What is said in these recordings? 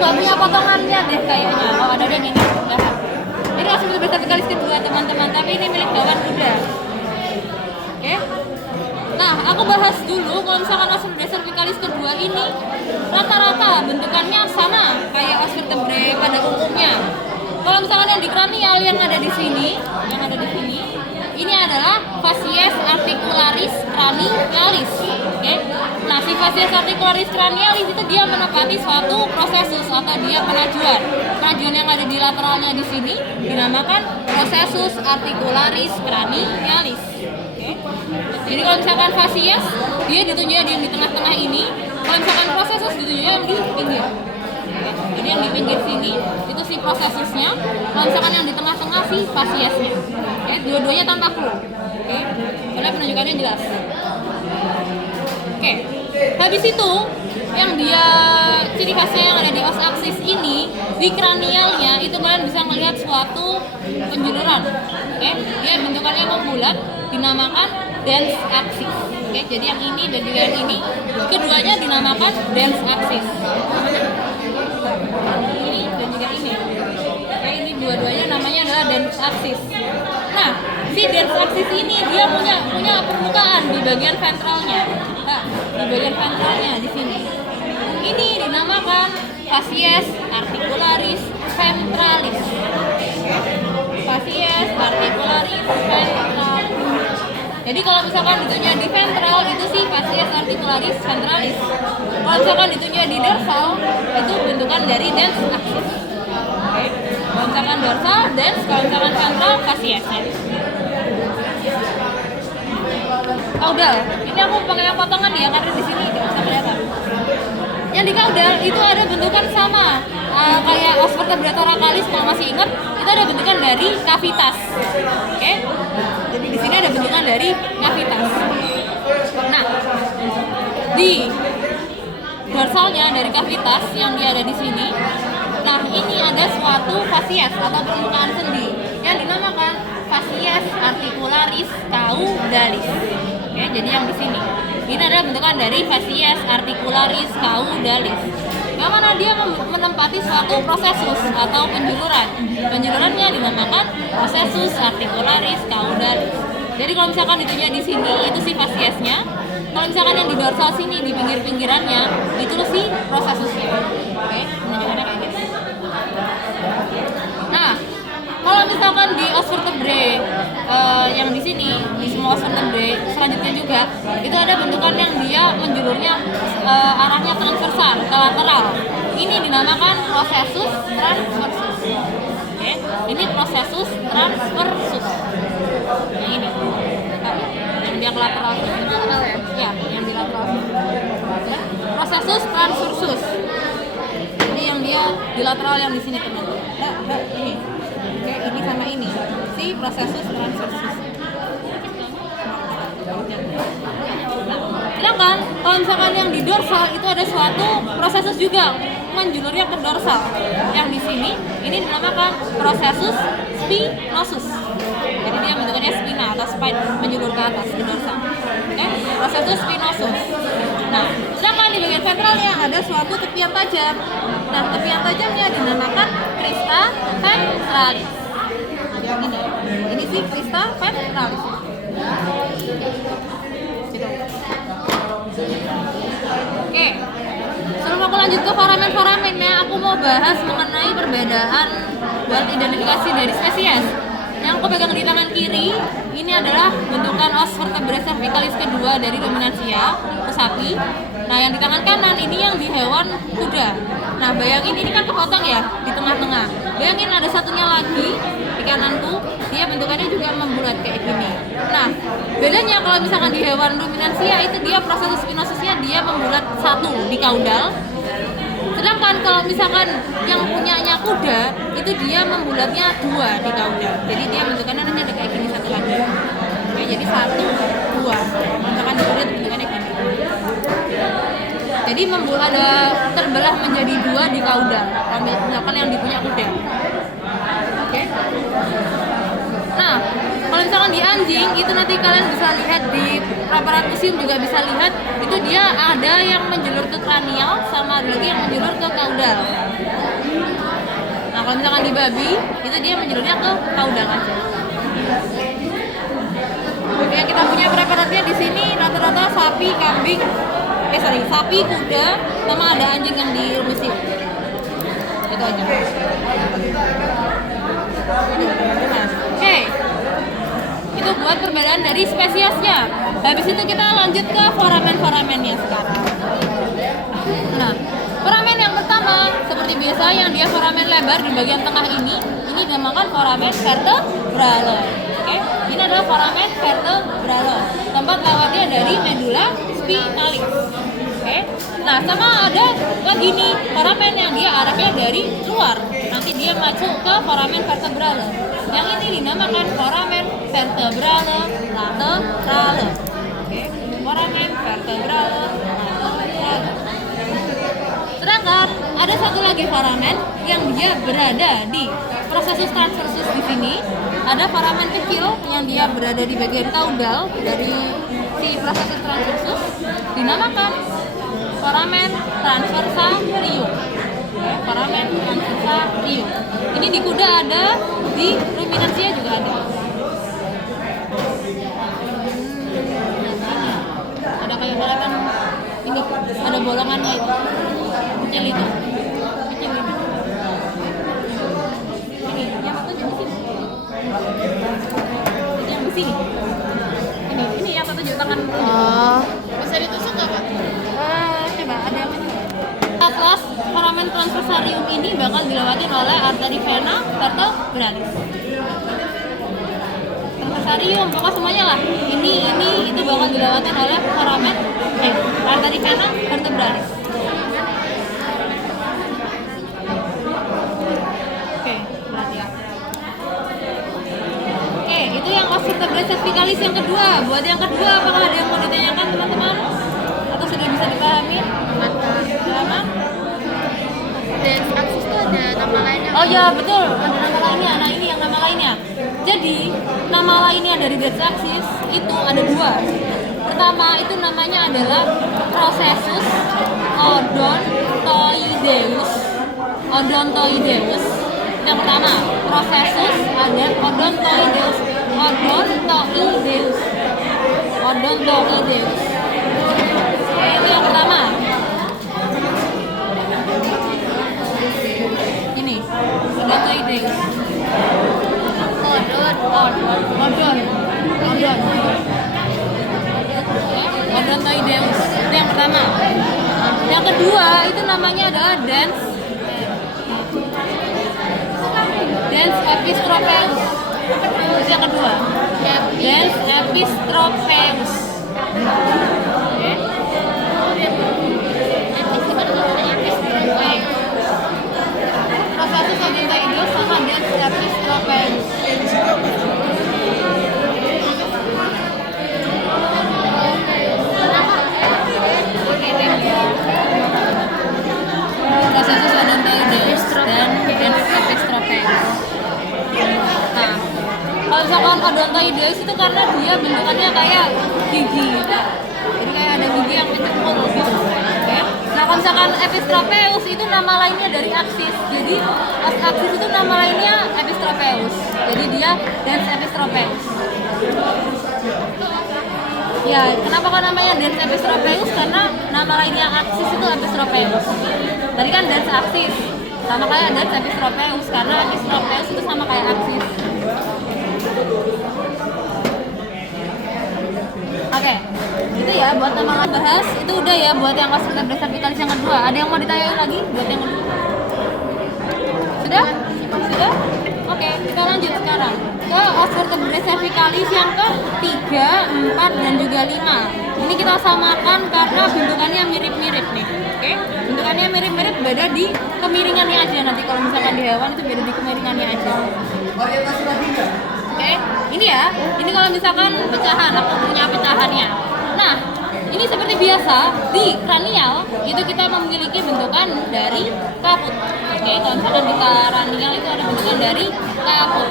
nggak punya potongannya deh kayaknya. Oh ada yang ini. Udah. Ini langsung vertikalis kedua teman-teman, tapi ini milik kawan kuda. Oke. Nah, aku bahas dulu kalau misalkan os vertikalis kedua ini rata-rata bentukannya sama kayak os vertebrae pada umumnya. Kalau misalkan yang di kranial yang ada di sini, ini adalah facies articularis cranialis. Oke. Nah, si facies articularis cranialis itu dia menepati suatu prosesus atau dia penajuan. Penajuan yang ada di lateralnya di sini dinamakan prosesus articularis cranialis. Oke. Jadi kalau misalkan facies dia ditunjuknya di tengah-tengah ini, kalau misalkan prosesus ditunjuknya di pinggir. Jadi yang di pinggir sini itu si prosesusnya, kalau misalkan yang di tengah-tengah si fasiesnya. Oke, dua-duanya tanpa clue. Oke, soalnya penunjukannya jelas. Oke, habis itu yang dia ciri khasnya yang ada di os aksis ini, di kranialnya itu kalian bisa melihat suatu penjuluran. Oke, dia bentukannya membulat, dinamakan dens aksis. Oke, jadi yang ini dan juga yang ini keduanya dinamakan dens aksis. Ini dan juga ini. Oke, ini dua-duanya namanya adalah dens aksis. Nah, si dens aksis ini dia punya permukaan di bagian ventralnya. Nah, di bagian ventralnya di sini. Ini dinamakan facies articularis ventralis. Facies articularis ventralis. Jadi kalau misalkan ditunjuk di ventral itu sih facies articularis ventralis. Kalau misalkan ditunjuk di dorsal itu bentukan dari dens aksis. Oke. Kalau misalkan dorsal dens, kalau misalkan ventral fasiesnya. Caudal. Ini aku pakai yang potongan ya karena di sini tidak bisa kelihatan. Yang di caudal itu ada bentukan sama kayak os vertebrae thoracalis kalau masih ingat itu ada bentukan dari kavitas. Oke. Jadi di sini ada bentukan dari kavitas. Nah, di dorsalnya dari kavitas yang dia ada di sini. Nah, ini ada suatu fasies atau permukaan sendi yang dinamakan facies articularis caudalis. Oke, jadi yang di sini. Ini adalah bentukan dari facies articularis caudalis. Yang mana dia menempati suatu prosesus atau penjuluran. Penjulurannya dinamakan prosesus articularis caudalis. Jadi kalau misalkan ditunya di sini itu si fasiesnya. Kalau misalkan yang di dorsal sini di pinggir-pinggirannya itu si prosesusnya. Oke, penunjukannya kayak gitu. Nah, kalau misalkan di os vertebrae yang di sini di semua os vertebrae selanjutnya juga itu ada bentukan yang dia menjulurnya arahnya transversal ke lateral. Ini dinamakan prosesus transversus. Oke, ini prosesus transversus. Yang ini, yang dia ke lateral ya, yang di lateral. Prosesus transversus. Ini yang dia di lateral yang di sini teman-teman. Ini. Oke, ini sama ini. Si prosesus transversus. Sedangkan kalau misalkan yang di dorsal itu ada suatu prosesus juga menjulurnya ke dorsal. Yang di sini ini dinamakan prosesus spinosus. Jadi dia bentukannya spina atau spine menjulur ke atas di dorsal. Oke, prosesus spinosus. Nah, sedangkan di bagian ventralnya ada suatu tepian tajam. Nah, tepian tajamnya dinamakan crista ventralis. Yang ini sih crista ventralis. Oke, sebelum aku lanjut ke foramen-foramennya, aku mau bahas mengenai perbedaan buat identifikasi dari spesies. Yang aku pegang di tangan kiri, ini adalah bentukan os vertebrae cervicalis kedua dari ruminansia, sapi. Nah, yang di tangan kanan ini yang di hewan kuda. Nah, bayangin ini kan kepotong ya di tengah-tengah. Bayangin ada satunya lagi di kananku, dia bentukannya juga membulat kayak gini. Nah, bedanya kalau misalkan di hewan ruminansia itu dia prosesus spinosusnya dia membulat satu di kaudal. Sedangkan kalau misalkan yang punyanya kuda itu dia membulatnya dua di kaudal. Jadi dia bentukannya nanti ada kayak gini satu lagi. Oke, jadi satu, dua. Misalkan di kuda bentukannya gini. Jadi membulat ada terbelah menjadi dua di kaudal. Misalkan yang dipunya kuda. Oke. Nah, kalau misalkan di anjing itu nanti kalian bisa lihat di preparat museum juga bisa lihat itu dia ada yang menjulur ke kranial sama ada lagi yang menjulur ke kaudal. Kalau misalkan di babi, itu dia menyerutnya ke caudal aja. Yang kita punya preferensinya di sini rata-rata sapi, kambing, sapi, kuda, sama ada anjing yang di museum. Itu aja. Oke. Itu buat perbedaan dari spesiesnya. Habis itu kita lanjut ke foramen-foramennya sekarang. Nah, foramen yang pertama seperti biasa yang dia foramen lebar di bagian tengah ini dinamakan foramen vertebrale. Oke, ini adalah foramen vertebrale. Tempat lewatnya dari medula spinalis. Oke. Nah, sama ada lagi nih foramen yang dia arahnya dari luar. Nanti dia masuk ke foramen vertebrale. Yang ini dinamakan foramen vertebrale laterale. Oke, foramen vertebrale laterale. Sedangkan ada satu lagi foramen yang dia berada di prosesus transversus di sini. Ada foramen kecil yang dia berada di bagian caudal dari si prosesus transversus, dinamakan foramen transversarium. Foramen transversarium. Ini di kuda ada, di ruminansia juga ada. Ada kayak foramen ini, ada bolongannya itu. Kecil itu. Ini yang satu di sini. Yang di sini. Ini yang satu di tangan. Bisa ditusuk nggak, Pak? Coba ada yang ini. Kelas foramen transversarium ini bakal dilewati oleh arteri vena vertebralis. Transversarium, pokoknya semuanya lah. Ini itu bakal dilewati oleh foramen arteri vena vertebralis. Itu yang os vertebrae cervicalis yang kedua. Buat yang kedua, apakah ada yang mau ditanyakan teman-teman? Atau sudah bisa dipahami? Sama? Dens axis itu ada nama lainnya. Oh ya betul, ada nama lainnya. Nah ini yang nama lainnya. Jadi nama lainnya dari dens axis itu ada dua. Pertama itu namanya adalah processus odontoideus. Odontoideus. Yang pertama, processus ada odontoideus. Odontoideus. Oke, itu yang pertama. Ini odontoideus. Odontoideus. Itu yang pertama. Yang kedua itu namanya adalah dens epistropeus. Itu yang kedua. Dens epistropeus. Oke. Processus odontoideus sama dens epistropeus. Processus odontoideus dan dens epistropeus. Nah, kalau misalkan odontoideus itu karena dia bentukannya kayak gigi, jadi kayak ada gigi yang mencekul gitu. Okay? Nah, kalau misalkan epistropeus itu nama lainnya dari aksis, jadi aksis itu nama lainnya epistropeus, jadi dia dens epistropeus. Ya, kenapa kan namanya dens epistropeus? Karena nama lainnya aksis itu epistropeus. Tadi kan dens aksis, sama kayak dens epistropeus, karena epistropeus itu sama kayak aksis. Oke, gitu ya buat nama bahas itu udah ya buat yang os vertebrae cervicalis yang kedua. Ada yang mau ditanyain lagi buat yang kedua? Sudah? Sudah? Oke, kita lanjut sekarang ke os vertebrae cervicalis yang ke-3, 4, dan juga 5. Ini kita samakan karena bentukannya mirip-mirip nih. Oke, bentukannya mirip-mirip, beda di kemiringannya aja. Nanti kalau misalkan di hewan itu beda di kemiringannya aja. Oke, ini ya. Ini kalau misalkan pecahan, aku punya pecahannya. Nah, ini seperti biasa di kranial itu kita memiliki bentukan dari kaput. Oke, kalau misalkan di kranial itu ada bentukan dari kaput.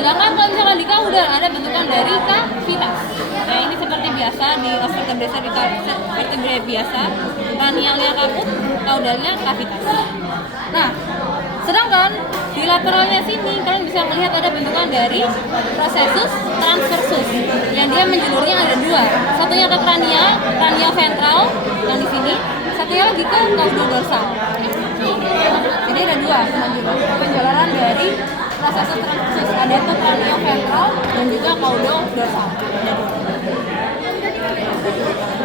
Sedangkan kalau misalkan di caudal ada bentukan dari cavitas. Nah, ini seperti biasa di os vertebrae biasa, kranialnya kaput, caudalnya cavitas. Nah, Sedangkan di lateralnya sini kalian bisa melihat ada bentukan dari processus transversus yang dia menjulurnya ada dua. Satunya ke crania ventral yang di sini, satunya lagi ke caudo-dorsal. Jadi ada dua penjalanan dari processus transversus, ada itu crania ventral dan juga caudo-dorsal. Ada dua.